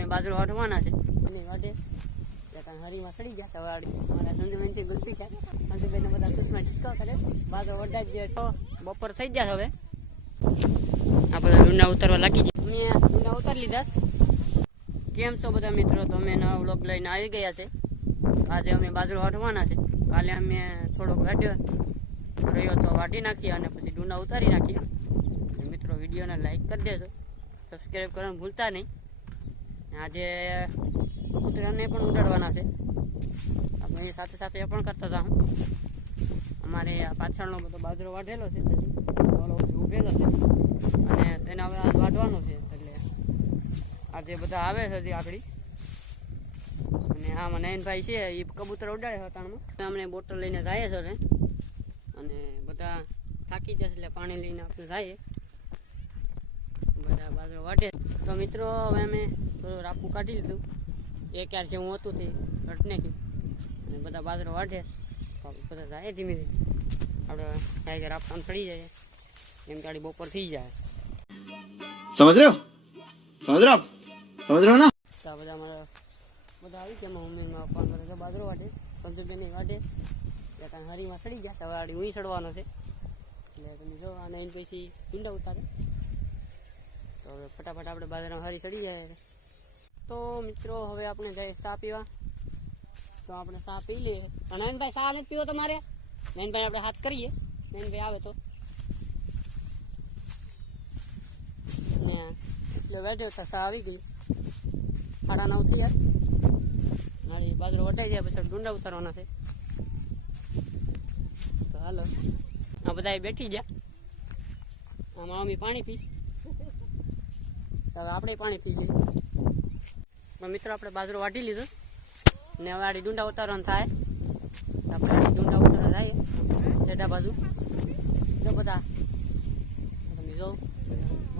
અમે બાજરો વાઢવાના છે. વાઢે. હરીમાં સડી ગયા છે વાડી. અમારા સંજુબેન છે ગુલતી છે સંજુબેન બધા ચૂસમાં ચૂસકા કરે. બાજરો વઢાઈ જ તો બપોર થઈ ગયા છે હવે. આ બધા ડુંડા ઉતારવા લાગી ગયા. મેં ડુંડા ઉતારી લીધા કેમ છો બધા મિત્રો? તો અમે નવા વ્લોગ લઈને આવી ગયા છે? આજે અમે બાજરો વાઢવાના છે. કાલે અમે થોડોક વાઢ્યો. રહ્યો તો વાઢી નાખીએ અને પછી ડુંડા ઉતારી નાખીએ. મિત્રો વિડીયોને લાઈક કરી દેજો. સબસ્ક્રાઈબ કરવાનું ભૂલતા નહીં. આજે કૂતરાને પણ ઉડાડવાના છે. આપણે સાથે સાથે એ પણ કરતા હતા હું. અમારે પાછળનો બધો બાજરો વાઢેલો છે પછી ઉભેલો છે. અને તેને હવે વાઢવાનો છે એટલે આજે બધા આવે છે હજી આખડી અને આમાં નયનભાઈ છે એ કબૂતર ઉડાડે હતાણમાં. અમને બોટલ લઈને જાય છે ને અને બધા થાકી જશે એટલે પાણી લઈને આપણે જઈએ. બધા બાજરો વાટે તો મિત્રો, હવે અમે થોડું રાપું કાઢી લીધું. એક ક્યારે જે હું હતું તે હટ નાખ્યું. અને બધા બાજરો વાઢે બધા જાય ધીમે ધીમે. આપણે યાર રાપ કામ ચડી જાય. એમ ગાડી બપોર થઈ જાય. સમજ રહ્યો? સમજ રહ્યો સમજ રહ્યો ના? બધા મારા બધા આવી ગયા. મમ્મીમાં ફોન કરે છે બાજરો વાઢે. સંતોષની વાઢે. એટલે હરીમાં સડી ગયા સવારે હું સડવાનો છે. એટલે તમે જો આને પછી ઊંડા ઉતારે. તો હવે ફટાફટ આપણે બાજરામાં હરી સડી જાય. તો મિત્રો, હવે આપણે જઈએ ચા પીવા. તો આપણે ચા પી લઈએ. નયનભાઈ ચા નથી પીવો તમારે? નયનભાઈ, આપણે હાથ કરીએ. નયનભાઈ આવે તો. એટલે બેઠ્યો તો ચા આવી ગઈ. સાડા નવ થઈ જશે મારી બાજરો વટાઈ જાય, પછી ડુંડા ઉતારવાના છે. તો હાલો. આ બધા બેઠી ગયા. આમાં મામી પાણી પીશ હવે આપણે પાણી પી લઈએ. મિત્રો આપણે બાજરો વાટી લીધો. ને હવે આડી ડુંડા ઉતારવાનું થાય. આપણે આડી ડુંડા ઉતારવા થાય જેઠા બાજુ. તો બધા. તમે જો.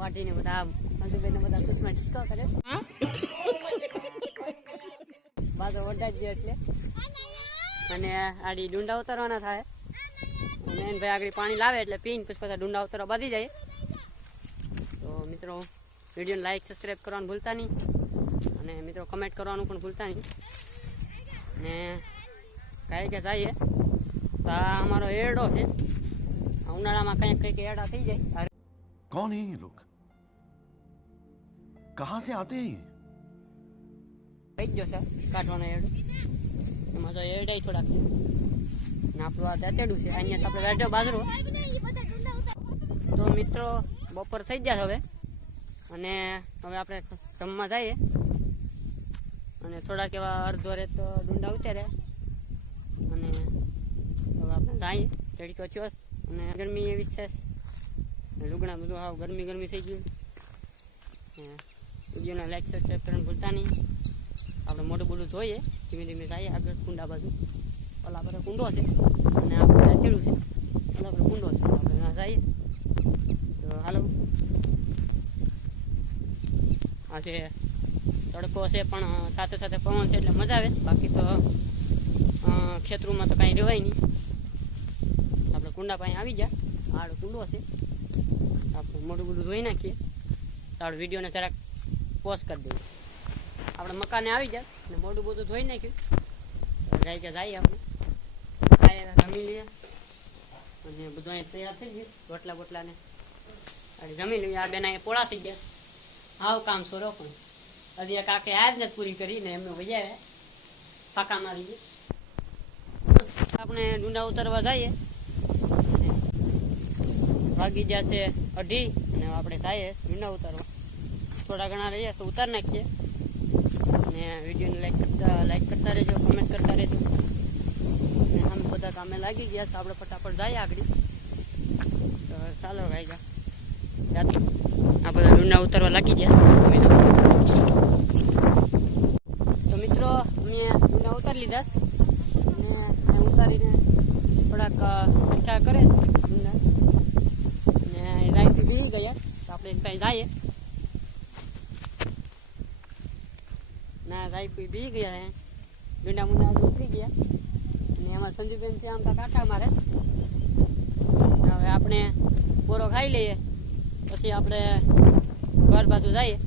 વાટીને બધા આમ અંજુબેનને બધા સુખમાં ડિસ્કો કરે. બાજરો વઢાઈ જ એટલે. અને આડી ડુંડા ઉતારવાના થાય. અને ભાઈ આગળ પાણી લાવે એટલે પીને પછી પાછા ડુંડા ઉતારવા બાંધી જાય. તો મિત્રો, વિડીયોને લાઈક સબસ્ક્રાઈબ કરવાનું ભૂલતા નહીં. મિત્રો કમેન્ટ કરવાનું પણ ભૂલતા નહીં. ને કઈ કે જઈએ તો અમારો એરડો છે. ઉનાળામાં કંઈક કંઈક એડા થઈ જાય. કોણ હે લોક કહા સે આતે હે થઈ ગયો સર કાઢવાનો એડો એમાં તો એડાય થોડાક ને આપણું આ દાંતેડું છે અહીંયા આપણે વેઢો બાજરો. તો મિત્રો બપોર થઈ ગયા હવે. અને હવે આપણે જમવા જઈએ. અને થોડાક એવા અડધો તો ડુંડા ઉતારે અને આપણે જઈએ તડકો થયો અને ગરમી એવી છે. ને લુગડા બધું હાવ ગરમી ગરમી થઈ ગયું. વિડીયોના લાઈક સબસ્ક્રાઈબ કરવાનું ભૂલતા નહીં. આપણે મોટું બોલું ધોઈએ. ધીમે ધીમે જઈએ આગળ કુંડા બાજુ. ઓલા આપણે કુંડો છે. અને આપણે દાંતેડું છે. ઓલા આપણે કુંડો છે. આપણે ત્યાં જઈએ તો હાલો. આ છે તડકો છે પણ સાથે સાથે પવન છે એટલે મજા આવે છે. બાકી તો ખેતરોમાં તો કાંઈ રહેવાય નહીં. આપણે કુંડા પાસે આવી ગયા. આડો કુંડો છે. આપણે મોઢું બોલું ધોઈ નાખીએ. તો વિડીયોને જરાક પોઝ કરી દઈએ. આપણે મકાને આવી જાય ને મોઢું બધું ધોઈ નાખ્યું. જાય કે જાય આપણે. જમી લઈએ. અને બધું અહીં તૈયાર થઈ ગયું. રોટલા બોટલાને. જમી લઈએ. આ બેના અહીંયા પોળા થઈ ગયા. આવું કામ સોરો પણ. હજી કાકે આજ નથી પૂરી કરીને એમનો વજાવે ફાંકા મારી આપણે ડુંડા ઉતારવા જઈએ. વાગી જશે અઢી અને આપણે જઈએ ડુંડા ઉતારવા. થોડા ઘણા રહીએ તો ઉતાર નાખીએ. અને વિડીયોને લાઈક કરતા લાઈક કરતા રહેજો કમેન્ટ કરતા રહેજો. અને અમે બધા કામે લાગી ગયા તો આપણે ફટાફટ જઈએ આગળ. ચાલો ભાઈ જા. આ બધા ડુંડા ઉતારવા લાગી ગયા તો મિત્રો, અમે ડુંડા ઉતારી લીધા અને ઉતારીને થોડાક મીઠા કરે ને રાઈથી બી ગયા. તો આપણે એની પાસે જઈએ ના રાઈ બી ગયા હે. ડુંડા મુંડા ઉતરી ગયા. અને એમાં સંજુબેન છે આમ તો કાંટા મારે. હવે આપણે બોરો ખાઈ લઈએ. પછી આપણે ઘર બાજુ જઈએ.